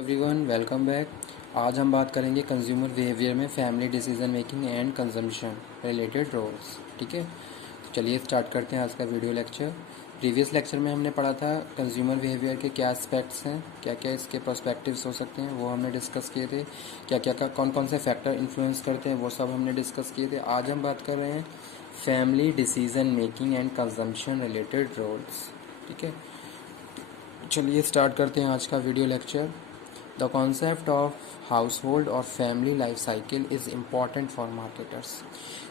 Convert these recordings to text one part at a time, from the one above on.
Everyone welcome back. आज हम बात करेंगे कंज्यूमर बिहेवियर में family decision making and consumption related roles. ठीक है, तो चलिए स्टार्ट करते हैं आज का वीडियो लेक्चर। प्रीवियस लेक्चर में हमने पढ़ा था कंज्यूमर बिहेवियर के क्या एस्पेक्ट्स हैं, क्या क्या इसके पर्सपेक्टिव्स हो सकते हैं, वो हमने डिस्कस किए थे। क्या क्या का कौन कौन से फैक्टर इन्फ्लुएंस करते हैं, वो सब हमने डिस्कस किए थे। आज हम बात कर रहे हैं family decision making and consumption related roles. ठीक है, चलिए स्टार्ट करते हैं आज का video lecture. The concept of household और family life cycle is important for marketers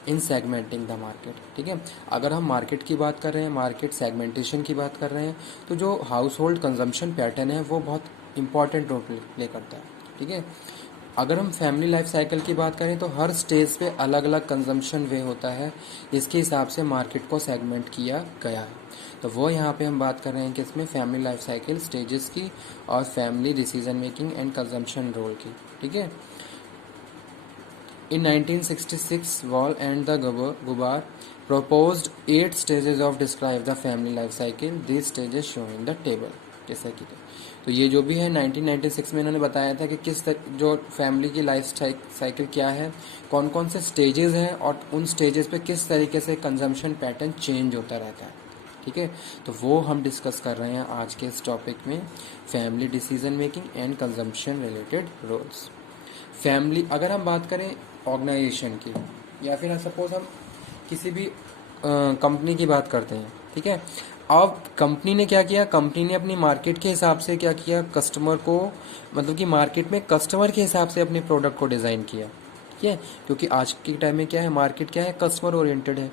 in segmenting the market. ठीक है, अगर हम मार्केट की बात कर रहे हैं, मार्केट सेगमेंटेशन की बात कर रहे हैं, तो जो हाउस होल्ड कंजम्पशन पैटर्न है वो बहुत इंपॉर्टेंट रोल प्ले करता है। ठीक है, अगर हम फैमिली लाइफ साइकिल की बात करें तो हर स्टेज पे अलग अलग कंजम्पशन वे होता है, इसके हिसाब से मार्केट को सेगमेंट किया गया है। तो वो यहाँ पे हम बात कर रहे हैं कि इसमें फैमिली लाइफ साइकिल स्टेजेस की और family decision making and consumption role की। ठीक है, in 1966 Wells and the Gubar proposed 8 stages of describe the family life cycle. These stages shown in the table. जैसा कि तो ये जो भी है 1996 में इन्होंने बताया था कि जो फैमिली की लाइफ साइकिल क्या है, कौन कौन से स्टेजेस हैं और उन स्टेजेस पे किस तरीके से कंजम्पशन पैटर्न चेंज होता रहता है। ठीक है, तो वो हम डिस्कस कर रहे हैं आज के इस टॉपिक में, family decision making and consumption related roles. Family, अगर हम बात करें ऑर्गेनाइजेशन की या फिर सपोज हम किसी भी कंपनी की बात करते हैं। ठीक है, अब कंपनी ने क्या किया, कंपनी ने अपनी मार्केट के हिसाब से क्या किया, कस्टमर को मतलब कि मार्केट में कस्टमर के हिसाब से अपने प्रोडक्ट को डिज़ाइन किया। ठीक है, क्योंकि आज के टाइम में क्या है, मार्केट क्या है, कस्टमर ओरिएंटेड है।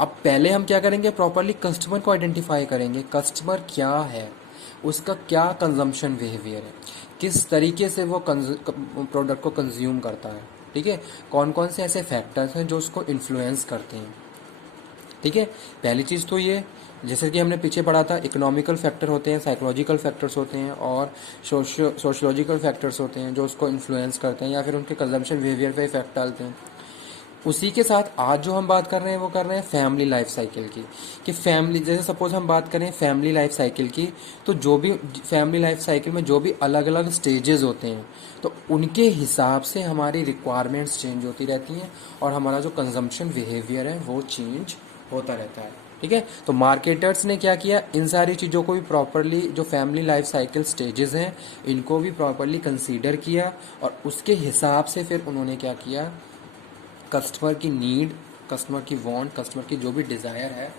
अब पहले हम क्या करेंगे, प्रॉपरली कस्टमर को आइडेंटिफाई करेंगे, कस्टमर क्या है, उसका क्या कंजम्पशन बिहेवियर है, किस तरीके से वो प्रोडक्ट को कंज्यूम करता है। ठीक है, कौन कौन से ऐसे फैक्टर्स हैं जो उसको इन्फ्लुएंस करते हैं। ठीक है, पहली चीज़ तो ये, जैसे कि हमने पीछे पढ़ा था, इकोनॉमिकल फैक्टर होते हैं, साइकोलॉजिकल फैक्टर्स होते हैं और सोशियोलॉजिकल फैक्टर्स होते हैं जो उसको इन्फ्लुएंस करते हैं या फिर उनके कंजम्पशन बिहेवियर पे इफेक्ट डालते हैं। उसी के साथ आज जो हम बात कर रहे हैं वो कर रहे हैं फैमिली लाइफ साइकिल की, कि फैमिली, जैसे सपोज हम बात करें फैमिली लाइफ साइकिल की, तो जो भी फैमिली लाइफ साइकिल में जो भी अलग अलग स्टेजेस होते हैं, तो उनके हिसाब से हमारी रिक्वायरमेंट्स चेंज होती रहती हैं और हमारा जो कंजम्पशन बिहेवियर है वो चेंज होता रहता है। ठीक है, तो मार्केटर्स ने क्या किया, इन सारी चीज़ों को भी प्रॉपरली, जो फैमिली लाइफ साइकिल स्टेजेस हैं इनको भी प्रॉपरली कंसीडर किया और उसके हिसाब से फिर उन्होंने क्या किया, कस्टमर की नीड, कस्टमर की वांट, कस्टमर की जो भी डिज़ायर है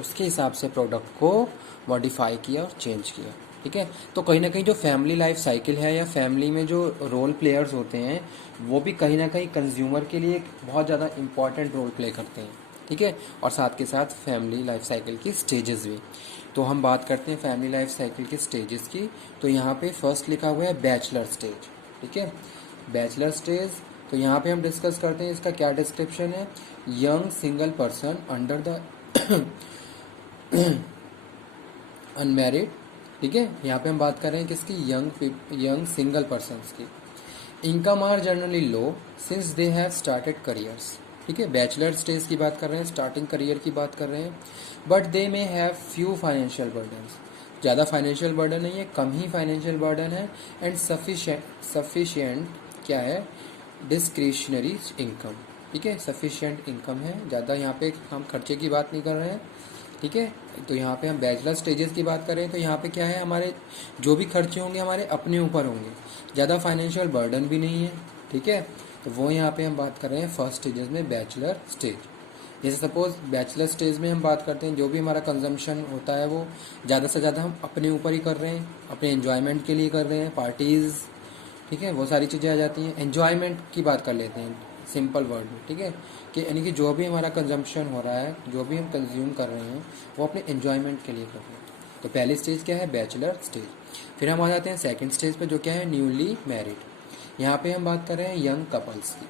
उसके हिसाब से प्रोडक्ट को मॉडिफाई किया और चेंज किया। ठीक है, तो कहीं ना कहीं जो फैमिली लाइफ साइकिल है या फैमिली में जो रोल प्लेयर्स होते हैं वो भी कहीं ना कहीं कंज्यूमर के लिए एक बहुत ज़्यादा इंपॉर्टेंट रोल प्ले करते हैं। ठीक है, और साथ के साथ फैमिली लाइफ साइकिल की स्टेजेस भी। तो हम बात करते हैं फैमिली लाइफ साइकिल की स्टेजेस की। तो यहाँ पे फर्स्ट लिखा हुआ है बैचलर स्टेज। ठीक है, बैचलर स्टेज, तो यहाँ पे हम डिस्कस करते हैं इसका क्या डिस्क्रिप्शन है। Young single person under the unmarried. ठीक है, यहाँ पे हम बात कर रहे हैं किसकी, यंग सिंगल पर्सन्स की। Income are generally low since they have started careers. ठीक है, बैचलर स्टेज की बात कर रहे हैं, स्टार्टिंग करियर की बात कर रहे हैं। But they may have few financial burdens, ज़्यादा फाइनेंशियल बर्डन नहीं है, कम ही फाइनेंशियल बर्डन है। एंड सफिशिएंट क्या है, डिस्क्रिशनरी इनकम। ठीक है, सफिशिएंट इनकम है, ज़्यादा यहाँ पे हम खर्चे की बात नहीं कर रहे हैं। ठीक है, तो यहाँ पे हम बैचलर स्टेजेस की बात करें तो यहाँ पे क्या है, हमारे जो भी खर्चे होंगे हमारे अपने ऊपर होंगे, ज़्यादा फाइनेंशियल बर्डन भी नहीं है। ठीक है, तो वो यहाँ पे हम बात कर रहे हैं फर्स्ट स्टेजेस में, बैचलर स्टेज। जैसे सपोज बैचलर स्टेज में हम बात करते हैं जो भी हमारा कंजम्पशन होता है वो ज़्यादा से ज़्यादा हम अपने ऊपर ही कर रहे हैं, अपने एंजॉयमेंट के लिए कर रहे हैं, पार्टीज़। ठीक है, वो सारी चीज़ें आ जाती हैं। एन्जॉयमेंट की बात कर लेते हैं सिंपल वर्ड में। ठीक है, कि यानी कि जो भी हमारा कंजम्पशन हो रहा है, जो भी हम कंज्यूम कर रहे हैं वो अपने एन्जॉयमेंट के लिए कर रहे हैं। तो पहली स्टेज क्या है, बैचलर स्टेज। फिर हम आ जाते हैं सेकंड स्टेज पे जो क्या है, न्यूली मैरिड। यहाँ पे हम बात कर रहे हैं यंग कपल्स की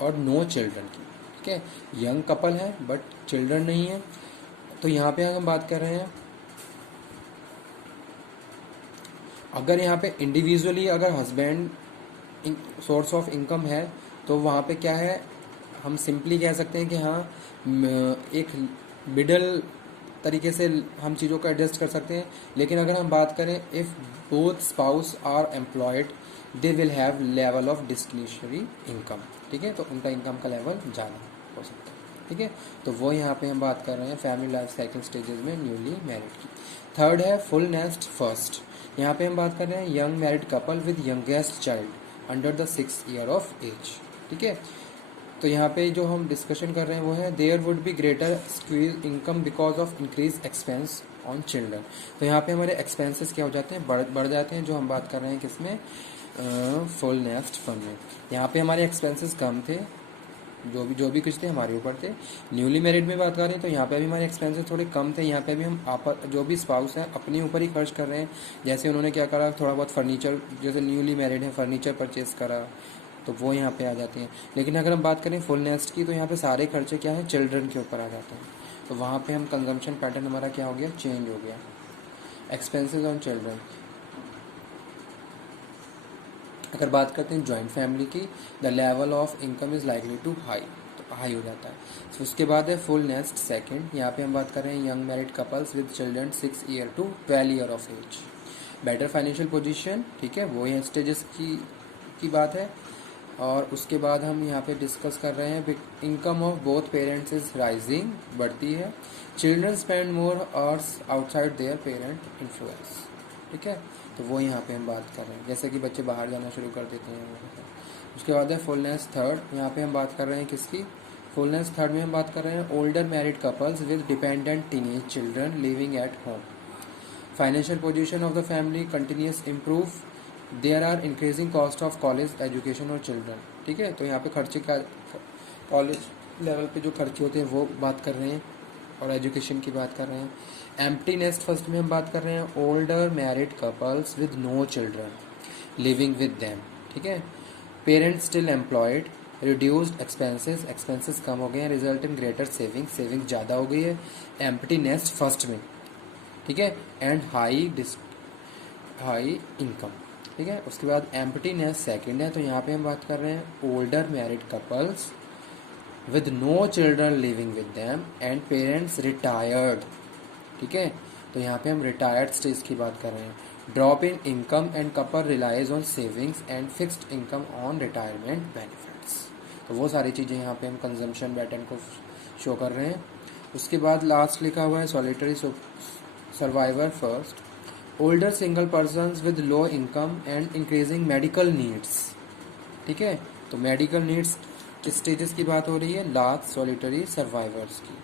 और नो चिल्ड्रन की। ठीक है, यंग कपल है बट चिल्ड्रन नहीं है। तो यहाँ पे हम बात कर रहे हैं, अगर यहाँ पे इंडिविजुअली अगर हस्बैंड सोर्स ऑफ इनकम है तो वहाँ पे क्या है, हम सिंपली कह सकते हैं कि हाँ, एक मिडल तरीके से हम चीज़ों को एडजस्ट कर सकते हैं। लेकिन अगर हम बात करें if both spouse are employed they will have level of discretionary income, ठीक है, तो उनका इनकम का लेवल ज़्यादा हो सकता है, ठीक है। तो वो यहाँ पे हम बात कर रहे हैं फैमिली लाइफ साइकिल स्टेजेस में न्यूली मैरिड की। थर्ड है फुल नेस्ट फर्स्ट। यहाँ पे हम बात कर रहे हैं young married couple with youngest child under the 6 year of age, ठीक है। तो यहाँ पे जो हम डिस्कशन कर रहे हैं वो है there would be greater squeeze income because of increase expense on children. तो यहाँ पे हमारे एक्सपेंसेस क्या हो जाते हैं, बढ़ जाते हैं, जो हम बात कर रहे हैं किसमें, फुल नेस्ट फंड में। यहाँ पे हमारे एक्सपेंसेस कम थे, जो भी कुछ थे हमारे ऊपर थे। न्यूली मैरिड में बात कर रहे हैं तो यहाँ पे भी हमारे एक्सपेंसेस थोड़े कम थे। यहाँ पे भी हम जो भी स्पाउस हैं अपने ऊपर ही खर्च कर रहे हैं। जैसे उन्होंने क्या करा, थोड़ा बहुत फर्नीचर, जैसे न्यूली मैरिड है फर्नीचर परचेज करा, तो वो यहाँ पे आ जाते हैं। लेकिन अगर हम बात करें फुल नेस्ट की तो यहाँ पे सारे खर्चे क्या है, चिल्ड्रन के ऊपर आ जाते हैं। तो वहाँ पे हम कंजम्पशन पैटर्न हमारा क्या हो गया, चेंज हो गया। Expenses on children. अगर बात करते हैं जॉइंट फैमिली की, the level of income is likely to high, तो हाई हो जाता है। तो उसके बाद है फुल नेस्ट सेकंड। यहाँ पे हम बात कर रहे हैं young married couples with children 6 year to 12 year of age, better financial position, ठीक है, वो ये स्टेजेस की बात है। और उसके बाद हम यहाँ पे डिस्कस कर रहे हैं income of both parents is rising, बढ़ती है। Children spend more hours outside there parent influence, ठीक है, तो वो यहाँ पे हम बात कर रहे हैं, जैसे कि बच्चे बाहर जाना शुरू कर देते हैं। उसके बाद है फुलनेस थर्ड। यहाँ पे हम बात कर रहे हैं किसकी, फुलनेस थर्ड में हम बात कर रहे हैं older married couples with dependent teenage children living at home, financial position of the family continues improve, there are increasing cost of college education और चिल्ड्रन, ठीक है। तो यहाँ पे खर्चे का कॉलेज लेवल पे जो खर्चे होते हैं वो बात कर रहे हैं और एजुकेशन की बात कर रहे हैं। एम्प्टी नेस्ट फर्स्ट में हम बात कर रहे हैं older married couples with no children living with them, ठीक है। Parents still employed, reduced expenses, expenses कम हो गए हैं, result in greater saving, saving ज़्यादा हो गई है एम्प्टी नेस्ट फर्स्ट में, ठीक है। एंड हाई इनकम, ठीक है। उसके बाद एम्प्टी नेस्ट सेकेंड है, तो यहाँ पे हम बात कर रहे हैं older married couples with no children living with them and parents retired, ठीक है। तो यहाँ पे हम रिटायर्ड स्टेज की बात कर रहे हैं। Drop in income and couple relies on savings and fixed income on retirement benefits, तो वो सारी चीज़ें यहाँ पे हम कंजम्पशन पैटर्न को शो कर रहे हैं। उसके बाद लास्ट लिखा हुआ है solitary survivor first, older single persons with low income and increasing medical needs, ठीक है। तो मेडिकल नीड्स किस स्टेजेस की बात हो रही है, लास्ट सॉलिटरी सर्वाइवर्स की।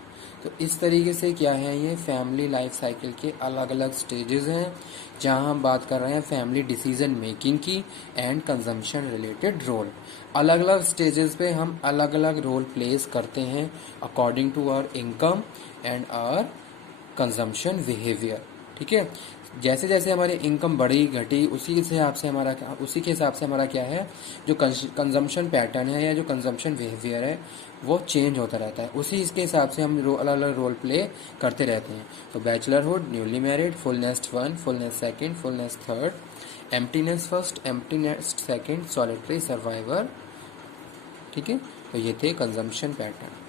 तो इस तरीके से क्या है, ये फैमिली लाइफ साइकिल के अलग अलग स्टेजेस हैं जहां हम बात कर रहे हैं फैमिली डिसीजन मेकिंग की एंड कंजम्पशन रिलेटेड रोल। अलग अलग स्टेजेस पे हम अलग अलग रोल प्लेस करते हैं according to our income and our consumption behaviour, ठीक है। जैसे जैसे हमारी इनकम बढ़ी घटी उसी के हिसाब से हमारा क्या है, जो कंजम्पशन पैटर्न है या जो कंजम्पशन बिहेवियर है वो चेंज होता रहता है। उसी इसके हिसाब से हम अलग अलग रोल प्ले करते रहते हैं। तो bachelorhood, newly married, full nest one, full nest second, full nest third, empty nest first, empty nest second, solitary survivor, ठीक है। तो ये थे कंजम्पशन पैटर्न।